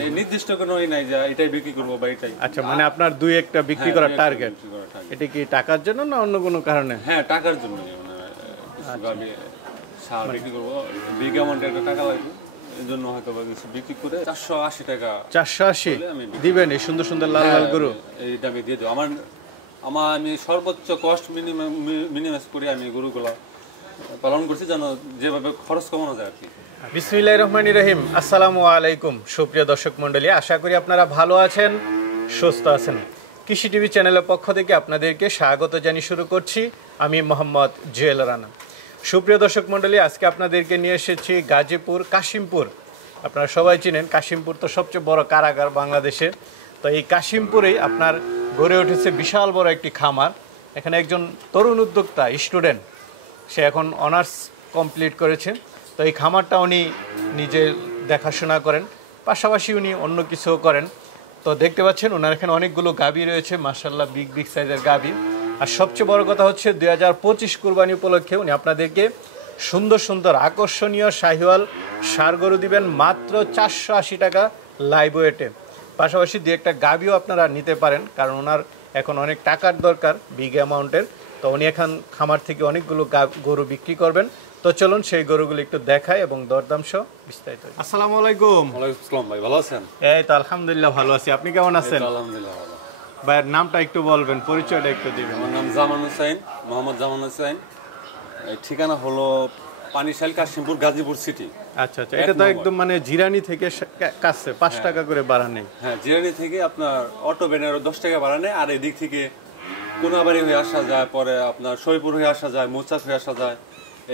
নির্দিষ্ট কোনো নাই যে এটাই বিক্রি করব বা এটাই। আচ্ছা, মানে আপনার দুই একটা বিক্রি করার টার্গেট। এটা কি টাকার জন্য না অন্য কোনো কারণে? হ্যাঁ, টাকার জন্য। মানে গাবি সার বিক্রি করব, বিগ অ্যামাউন্টের একটা টাকা লাগবে, এই জন্য হয়তো বা কিছু বিক্রি করে 480 টাকা। 480 দিবেন এই সুন্দর সুন্দর লাল লাল গরু? এইটা আমি দিয়ে দেব। আমি সর্বোচ্চ কস্ট মিনিমাইজ করে আমি গরুগুলো পালন করছি, যেন যেভাবে খরচ কমানো যায় আর কি। বিসমিল্লাহির রহমানির রহিম। আসসালামু আলাইকুম সুপ্রিয় দর্শক মণ্ডলী, আশা করি আপনারা ভালো আছেন, সুস্থ আছেন। কৃষি টিভি চ্যানেলের পক্ষ থেকে আপনাদেরকে স্বাগত জানিয়ে শুরু করছি আমি মোহাম্মদ জুয়েল রানা। সুপ্রিয় দর্শক মণ্ডলী, আজকে আপনাদেরকে নিয়ে এসেছি গাজীপুর কাশিমপুর। আপনারা সবাই চিনেন কাশিমপুর তো সবচেয়ে বড় কারাগার বাংলাদেশে। তো এই কাশিমপুরেই আপনার গড়ে উঠেছে বিশাল বড় একটি খামার। এখানে একজন তরুণ উদ্যোক্তা স্টুডেন্ট, সে এখন অনার্স কমপ্লিট করেছে। তো এই খামারটা উনি নিজে দেখাশোনা করেন, পাশাপাশি উনি অন্য কিছুও করেন। তো দেখতে পাচ্ছেন ওনার এখানে অনেকগুলো গাভী রয়েছে, মাশাআল্লাহ বিগ বিগ সাইজের গাভী। আর সবচেয়ে বড় কথা হচ্ছে 2025 কুরবানি উপলক্ষে উনি আপনাদেরকে সুন্দর সুন্দর আকর্ষণীয় শাহিওয়াল ষাঁড় গরু দিবেন মাত্র 480 টাকা লাইভ ওয়েটে। পাশাপাশি দু একটা গাভীও আপনারা নিতে পারেন, কারণ ওনার এখন অনেক টাকার দরকার, বিগ অ্যামাউন্টের। তো উনি এখন খামার থেকে অনেকগুলো গরু বিক্রি করবেন। তো চলুন সেই গরুগুলো একটু দেখাই এবং দরদাম সহ বিস্তারিত। আসসালামু আলাইকুম। ওয়ালাইকুম আসসালাম ভাই, ভালো আছেন? এই তো আলহামদুলিল্লাহ ভালো আছি, আপনি কেমন আছেন? আলহামদুলিল্লাহ ভালো। ভাইয়ের নামটা একটু বলবেন, পরিচয়টা একটু দিবেন। আমার নাম জামান হোসেন, মোহাম্মদ জামান হোসেন। ঠিকানা হলো পানিশাল, কাশিমপুর, গাজীপুর সিটি। আচ্ছা আচ্ছা, এটা তো একদম মানে জিরানি থেকে কাছে 5 টাকা করে ভাড়া নেই? হ্যাঁ, জিরানি থেকে আপনার অটো ভ্যানের 10 টাকা ভাড়া নেই। আর এদিক থেকে কোনাবাড়ি হয়ে আসা যায়, পরে আপনার শৈপুর হয়ে আসা যায়, মোচাক হয়ে আসা যায়,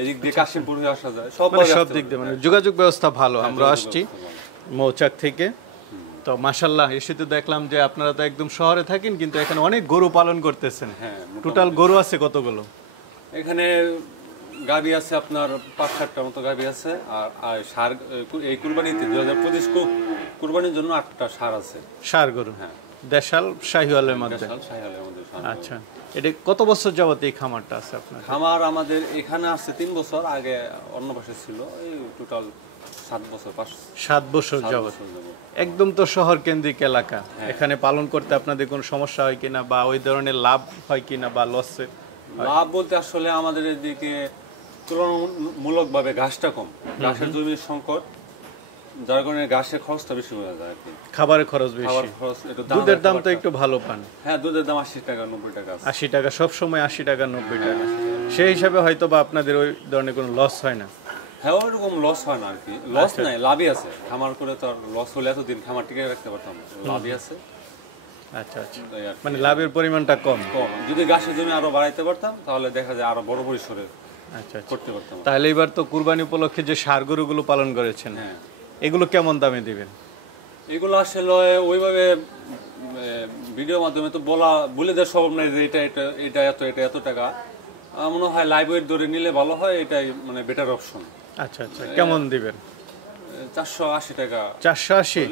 এদিক দিয়ে কাশিমপুর হয়ে আসা যায়, সব দিক দিয়ে মানে যোগাযোগ ব্যবস্থা ভালো। আমরা আসছি মৌচাক থেকে। তো মাশাআল্লাহ এসে তো দেখলাম যে আপনারা তো একদম শহরে থাকেন, কিন্তু এখানে অনেক গরু পালন করতেছেন। হ্যাঁ, টোটাল গরু আছে কতগুলো এখানে? গাভী আছে আপনার 5-7টার মতো গাভী আছে। আর ষাঁড় এই কুরবানিতে 2025 কুরবানির জন্য 8টা ষাঁড় আছে। ষাঁড় গরু? হ্যাঁ, দেশাল শাহিওয়ালের মধ্যে। আচ্ছা, এটা কত বছর যাবত এই খামারটা আছে আপনার? খামার আমাদের এখানে আছে 3 বছর, আগে অন্য পাশে ছিল। এই টোটাল 7 বছর। 7 বছর যাবত। একদম তো শহর কেন্দ্রিক এলাকা, এখানে পালন করতে আপনাদের কোনো সমস্যা হয় কিনা, বা ওই ধরনের লাভ হয় কিনা বা লসে? লাভ বলতে আসলে আমাদের এদিকে তুলনামূলকভাবে ঘাসটা কম, ঘাসের জমির সংকট, যার কারণে ঘাসের খরচটা বেশি হয়ে যায় আর কি। খাবারের খরচ বেশি। দুধের দাম তো একটু ভালো পান? হ্যাঁ, দুধের দাম 80 টাকা 90 টাকা। 80 টাকা সব সময়, 80 টাকা 90 টাকা। সেই হিসাবে হয়তো বা আপনাদের ওই ধরনের কোনো লস হয় না? হ্যাঁ, ওইরকম লস হয় না আর কি। লস নাই, লাভই আছে। খামার করে তো আর লস হলে এতদিন খামার টিকে রাখতে পারতাম, লাভই আছে। আচ্ছা আচ্ছা, মানে লাভের পরিমাণটা কম। যদি ঘাসের জমি আরো বাড়াইতে পারতাম তাহলে দেখা যায় আরো বড় পরিসরে করতে পারতাম। তাহলে এবার তো কুরবানি উপলক্ষে যে ষাঁড় গরুগুলো পালন করেছেন, হ্যাঁ, এগুলো কেমন দামে দিবেন? এগুলো আসলে ওইভাবে ভিডিওর মাধ্যমে তো বলে দেওয়া সম্ভব নয় যে এটা এত টাকা। মনে হয় লাইভ ওয়েট ধরে নিলে ভালো হয়, এটাই মানে বেটার অপশন। আচ্ছা আচ্ছা, কেমন দিবেন? 480 টাকা। 480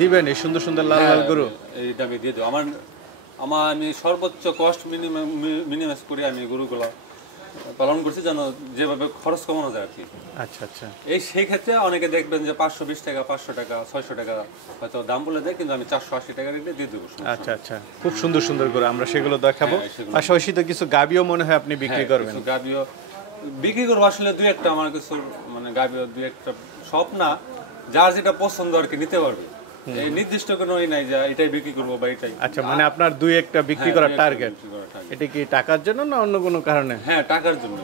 দিবেন এই সুন্দর সুন্দর লাল লাল গরু? এইটা আমি দিয়ে দেবো। আমি সর্বোচ্চ কস্ট মিনিমাইজ করে আমি গরুগুলো পালন করছি, যেন যেভাবে খরচ কমানো যায় আর কি। আচ্ছা আচ্ছা, সেই ক্ষেত্রে অনেকে দেখবেন যে 520 টাকা, 500 টাকা, 600 টাকা হয়তো দাম বলে দেয়, কিন্তু আমি 480 টাকা রেটে দিয়ে দেবো। আচ্ছা আচ্ছা, খুব সুন্দর সুন্দর করে আমরা সেগুলো দেখাবো। পাশাপাশি তো কিছু গাবিও মনে হয় আপনি বিক্রি করবেন? গাবিও বিক্রি করবো আসলে, দুই একটা আমার কিছু মানে গাবিও দুই একটা, সব না, যার যেটা পছন্দ আর কি নিতে পারবে। এই নির্দিষ্ট কোনো নাই যে এটাই বিক্রি করবো বা এটাই। আচ্ছা, মানে আপনার দুই একটা বিক্রি করার টার্গেট। এটা কি টাকার জন্য না অন্য কোনো কারণে? হ্যাঁ, টাকার জন্য।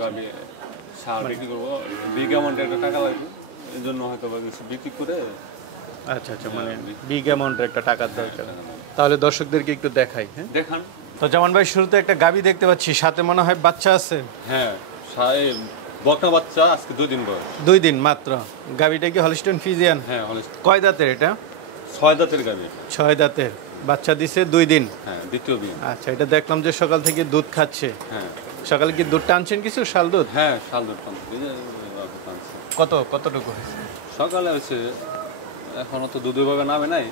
গাবি ষাঁড় বিক্রি করবো, বিগ অ্যামাউন্টের একটা টাকা লাগবে, এই জন্য হয়তো কিছু বিক্রি করে। আচ্ছা আচ্ছা, মানে বিগ অ্যামাউন্টের একটা টাকার দরকার। তাহলে দর্শকদেরকে একটু দেখাই। হ্যাঁ, দেখান। তো জামান ভাই, শুরুতে একটা গাবি দেখতে পাচ্ছি, সাথে মনে হয় বাচ্চা আছে? হ্যাঁ, বকনা বাচ্চা, আজকে 2 দিন বয়স। 2 দিন মাত্র। গাবিটা কি হলিস্টিয়ান ফ্রিজিয়ান? হ্যাঁ, হলিস্টিয়ান। কয় দাঁতের এটা? 6 দাঁতের গাবি। 6 দাঁতের, বাচ্চা দিছে 2 দিন। হ্যাঁ, দ্বিতীয় দিন। আচ্ছা, এটা দেখলাম যে সকাল থেকে দুধ খাচ্ছে। হ্যাঁ, সকালে কি দুধ টানছেন কিছু, শাল দুধ? হ্যাঁ, শাল দুধ টানছে। কতটুকু হয়েছে সকালে? হচ্ছে এখনো তো দুধ ওইভাবে নামে নাই,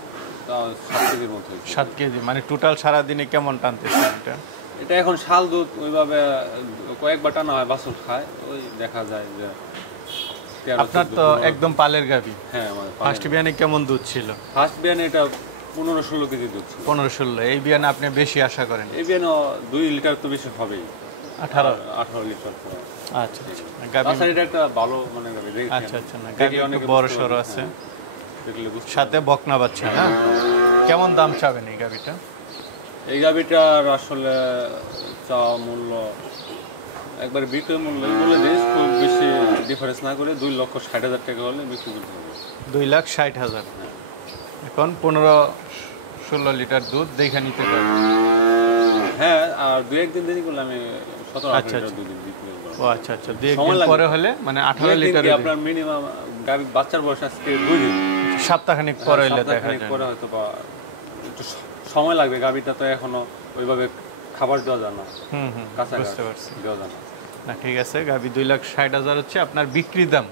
7 কেজির মতো। 7 কেজি, মানে টোটাল সারাদিনে কেমন টানতেছে এটা? এটা এখন শাল দুধ ওইভাবে কয়েকবার টানা হয়, বাছুর খায়, ওই দেখা যায় যে আপনার তো একদম পালের গাভী। হ্যাঁ আমার ফার্স্ট বিয়ানে কেমন দুধ ছিল? ফার্স্ট বিয়ানে এটা 15-16 কেজি দুধ ছিল। 15-16। এই বিয়ানে আপনি বেশি আশা করেন? এই বিয়ানে 2 লিটার তো বেশি হবেই, 18 লিটার। আচ্ছা আচ্ছা। গাভী এটা একটা ভালো মানে গাভী দেখি। আচ্ছা আচ্ছা। না গাভী অনেক বড় সরো আছে, সাথে বকনা বাচ্চা না? কেমন দাম চাবেন এই গাভীটা? এই গাভীটার আসলে চাওয়া মূল্য একবার বিক্রয় মূল্য বলে দিই, খুব বেশি ডিফারেন্স না করে 2,60,000 টাকা হলে বিক্রি করতে হবে। 2,60,000। এখন 15-16 লিটার দুধ দেখে নিতে পারবেন। হ্যাঁ, আর 2-1 দিন দেরি করলে আমি 17-18 লিটার দুধ বিক্রি করব। ও আচ্ছা আচ্ছা। 2-1 দিন পরে হলে মানে 18 লিটার। আপনার মিনিমাম গাভী বাচ্চার বয়স আজকে 2 দিন, সপ্তাহখানিক পরে হলে দেখা যায়। পরে হয়তো বা একটু সময় লাগবে, গাভীটা তো এখনো ওইভাবে খাবার দেওয়া যায় না। বুঝতে পারছি। দেওয়া যায় না ঠিক আছে। গাভী 2,60,000 হচ্ছে আপনার বিক্রি দাম,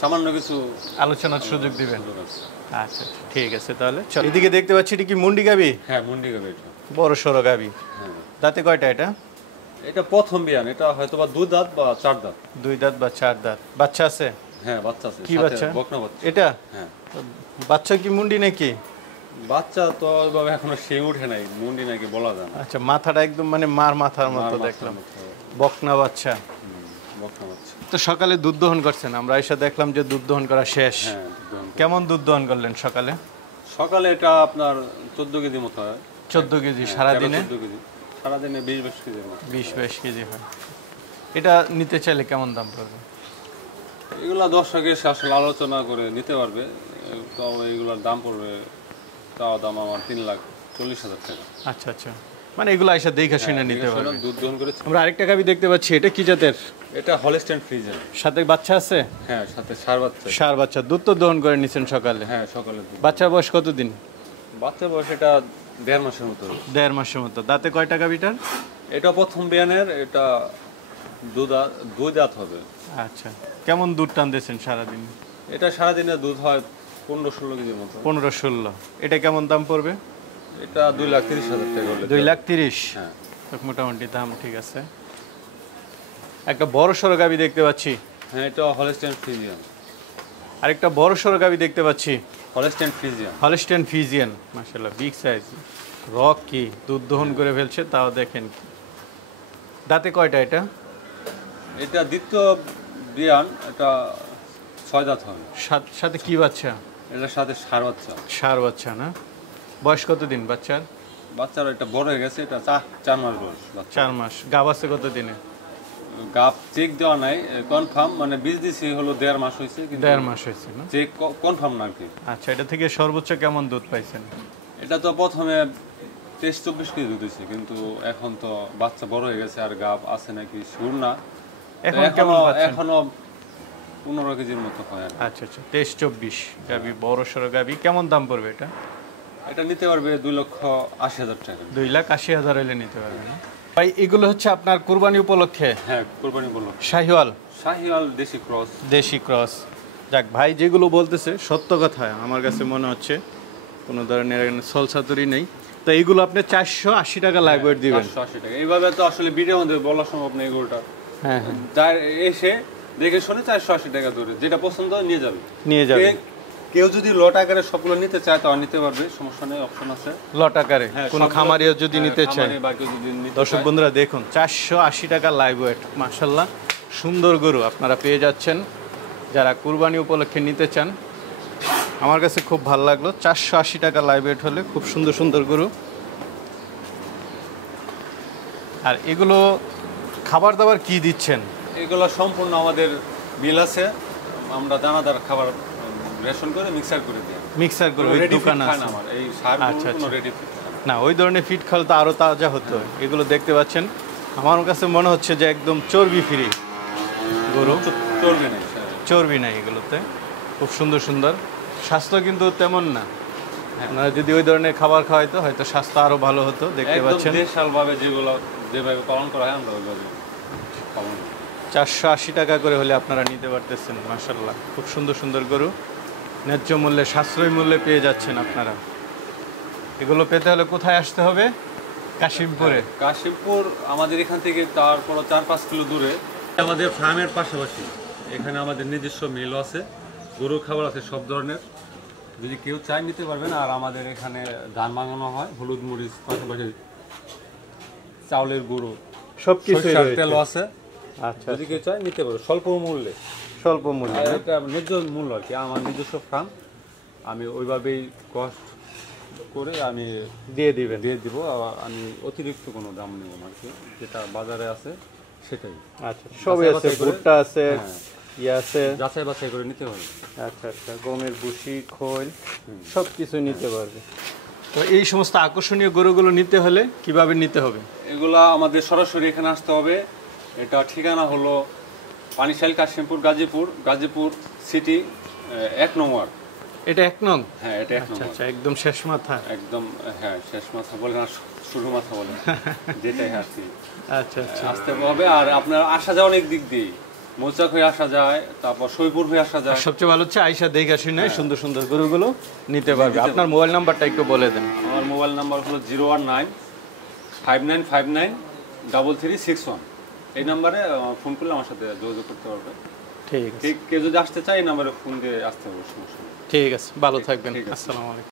সামান্য কিছু আলোচনার সুযোগ দিবেন। আচ্ছা আচ্ছা ঠিক আছে। তাহলে চল, এদিকে দেখতে পাচ্ছি এটা কি মুন্ডি গাভী? হ্যাঁ মুন্ডি গাভী, এটা বড় সরো গাভী। হ্যাঁ। দাঁতে কয়টা এটা? এটা প্রথম বিয়ান, এটা হয়তো বা 2 দাঁত বা 4 দাঁত। 2 দাঁত বা 4 দাঁত। বাচ্চা আছে? হ্যাঁ বাচ্চা আছে। কি বাচ্চা? বকনা বাচ্চা। এটা? হ্যাঁ। বাচ্চা কি মুন্ডি নাকি? বাচ্চা তো ওইভাবে এখনো সে উঠে নাই, মুন্ডি নাকি বলা যায় না। আচ্ছা, মাথাটা একদম মানে মার মাথার মতো দেখলাম। বকনা বাচ্চা। বকনা বাচ্চা। তো সকালে দুধ দহন করছেন, আমরা এসে দেখলাম যে দুধ দহন করা শেষ। হ্যাঁ। কেমন দুধ দহন করলেন সকালে? সকালে এটা আপনার 14 কেজি মতো হয়। 14 কেজি সারাদিনে? 14 কেজি সারাদিনে 20-22 কেজি। 20-22 কেজি হয়। এটা নিতে চাইলে কেমন দাম পড়বে? এগুলা দর্শকের আসলে আলোচনা করে নিতে পারবে, তো এগুলোর দাম পড়বে, তাও দাম আমার 3,40,000 টাকা। আচ্ছা আচ্ছা, মানে এগুলো এসে দেখে শুনে নিতে পারবে। দুধ দহন করেছি। আমরা আরেকটা গাভী দেখতে পাচ্ছি, এটা কি জাতের? এটা হলস্টাইন ফ্রিজিয়ান। সাথে বাচ্চা আছে? হ্যাঁ সাথে ষাঁড় বাচ্চা। ষাঁড় বাচ্চা। দুধ তো দহন করে নিছেন সকালে? হ্যাঁ সকালে। বাচ্চার বয়স কতদিন? বাচ্চার বয়স এটা 1.5 মাসের মতো। 1.5 মাসের মতো। দাঁতে কয়টা গাভীটার? এটা প্রথম বিয়ানের, এটা 2 দাঁত হবে। আচ্ছা, কেমন দুধ টানতেছেন সারাদিন? এটা সারাদিনে দুধ হয় 15-16 কেজির মতো। 15-16। এটা কেমন দাম পড়বে? এটা 2,30,000 টাকা হলে। 2,30,000? হ্যাঁ মোটামুটি দাম ঠিক আছে। একটা বড় সড়ো গাভী দেখতে পাচ্ছি। হ্যাঁ এটা হলস্টাইন ফ্রিজিয়ান। আরেকটা বড় সড়ো গাভী দেখতে পাচ্ছি। Holstein Friesian. হলস্টাইন ফ্রিজিয়ান, মাশাআল্লাহ বিগ সাইজ। রক কি দুধ দহন করে ফেলছে, তাও দেখেন। দাঁতে কয়টা এটা? এটা দ্বিতীয় বিয়ান, এটা 6 দাঁত হবে। সাথে কি বাচ্চা? এটার সাথে ষাঁড় বাচ্চা। ষাঁড় বাচ্চা না? বয়স কতদিন বাচ্চার? বাচ্চার এটা বড় হয়ে গেছে, এটা 4 মাস বয়স। 4 মাস। গাব আছে কতদিনে? গাব চেক দেওয়া নাই, কনফার্ম মানে বীজ দিছি হলো 1.5 মাস হয়েছে, কিন্তু 1.5 মাস হয়েছে না? চেক কনফার্ম না কি। আচ্ছা, এটা থেকে সর্বোচ্চ কেমন দুধ পাইছেন? এটা তো প্রথমে 23-24 কেজি দুধ হয়েছে, কিন্তু এখন তো বাচ্চা বড় হয়ে গেছে আর গাব আছে নাকি শিওর না। এখন কেমন পাচ্ছেন? এখনো 15 কেজির মতো হয়। আচ্ছা আচ্ছা, 23-24 গাবি, বড় সড়ো গাবি। কেমন দাম পড়বে এটা? এটা নিতে পারবে 2,80,000 টাকা। 2,80,000 হইলে নিতে পারবে না? ভাই এগুলো হচ্ছে আপনার কুরবানি উপলক্ষে? হ্যাঁ কুরবানি বলো। শাহিওয়াল? শাহিওয়াল দেশি ক্রস। দেশি ক্রস। যাক, ভাই যেগুলো বলতেছে সত্য কথা আমার কাছে মনে হচ্ছে, কোনো ধরনের সলসাতুরি নেই। তো এইগুলো আপনি 480 টাকা লাইভ ওয়েট দিবেন? 480 টাকা। এইভাবে তো আসলে ভিডিও মধ্যে বলা সম্ভব না এগুলোটা। হ্যাঁ হ্যাঁ, যার এসে দেখে শুনে 480 টাকা ধরে যেটা পছন্দ নিয়ে যাবে। নিয়ে যাবে। কেউ যদি লট আকারে সবগুলো নিতে চায় তাও নিতে পারবে, সমস্যা নেই, অপশন আছে। লট আকারে কোনো খামারিও যদি নিতে চায়? দর্শক দর্শক বন্ধুরা দেখুন, 480 টাকা লাইভ ওয়েট, মাশাআল্লাহ সুন্দর গরু আপনারা পেয়ে যাচ্ছেন যারা কুরবানি উপলক্ষে নিতে চান। আমার কাছে খুব ভালো লাগলো, 480 টাকা লাইভ ওয়েট হলে খুব সুন্দর সুন্দর গরু। আর এগুলো খাবার দাবার কি দিচ্ছেন? এগুলো সম্পূর্ণ আমাদের বিল আছে, আমরা দানাদার খাবার রেশন করে মিক্সার করে দিই। মিক্সার করে? ওই দোকান আছে আমার এই সার কোনো রেডি না, ওই ধরনের ফিট খাল তো আরো তাজা হতো। এগুলো দেখতে পাচ্ছেন, আমার কাছে মনে হচ্ছে যে একদম চর্বি ফ্রি গরু। চর্বি নেই, চর্বি নাই এগুলোতে। খুব সুন্দর সুন্দর। স্বাস্থ্য কিন্তু তেমন না, আপনারা যদি ওই ধরনের খাবার খাওয়াইতো হয়তো স্বাস্থ্য আরো ভালো হতো। দেখতে পাচ্ছেন দেশালভাবে যেগুলো যেভাবে পালন করা হয় আমরা ওইভাবে পালন করি। 480 টাকা করে হলে আপনারা নিতে পারতেছেন। মাশাআল্লাহ খুব সুন্দর সুন্দর গরু, ন্যায্য মূল্যে, সাশ্রয়ী মূল্যে পেয়ে যাচ্ছেন আপনারা। এগুলো পেতে হলে কোথায় আসতে হবে? কাশিমপুরে। কাশিমপুর আমাদের এখান থেকে তারপর 4-5 কিলো দূরে, আমাদের ফার্মের পাশাপাশি এখানে আমাদের নিজস্ব মিল আছে, গরুর খাবার আছে সব ধরনের, যদি কেউ চায় নিতে পারবেন। আর আমাদের এখানে ধান ভাঙানো হয়, হলুদ মরিচ, পাশাপাশি চাউলের গুঁড়ো, সবকিছু সরষের তেলও আছে। আচ্ছা, যদি কেউ চায় নিতে পারবে স্বল্প মূল্যে। স্বল্প মূল্য। আর এটা ন্যায্য মূল্য আর কি, আমার নিজস্ব ফার্ম, আমি ওইভাবেই কষ্ট করে আমি দিয়ে দিবেন। দিয়ে দিব। আমি অতিরিক্ত কোনো দাম নেব না আর কি, যেটা বাজারে আছে সেটাই। আচ্ছা, সবই আছে, ভুট্টা আছে, ইয়ে আছে, যাচাই বাছাই করে নিতে হবে। আচ্ছা আচ্ছা, গমের ভুসি, খোল, সব কিছু নিতে পারবে। তো এই সমস্ত আকর্ষণীয় গরুগুলো নিতে হলে কিভাবে নিতে হবে? এগুলা আমাদের সরাসরি এখানে আসতে হবে। এটা ঠিকানা হলো পানিশাইল, কাশিমপুর, গাজীপুর সিটি 1 নং ওয়ার্ড। এটা 1 নং? হ্যাঁ, এটা 1 নং। আচ্ছা, একদম শেষ মাথা। একদম, হ্যাঁ, শেষ মাথা বলে না, শুরু মাথা বলে, যেটাই আর কি। আচ্ছা আচ্ছা, আসতে হবে। আর আপনার আসা যাওয়া অনেক দিক দিয়ে, মৌচাক হয়ে আসা যায়, তারপর সৈপুর হয়ে আসা যায়। সবচেয়ে ভালো হচ্ছে আইসা দেখে শুনে সুন্দর সুন্দর গরুগুলো নিতে পারবে। আপনার মোবাইল নাম্বারটা একটু বলে দেন। আমার মোবাইল নাম্বার হলো 01959593361। এই নাম্বারে ফোন করলে আমার সাথে যোগাযোগ করতে পারবে। ঠিক আছে, কেউ যদি আসতে চায় এই নাম্বারে ফোন দিয়ে আসতে হবে, সমস্যা নেই। ঠিক আছে, ভালো থাকবেন। ঠিক আছে। আসসালামু আলাইকুম।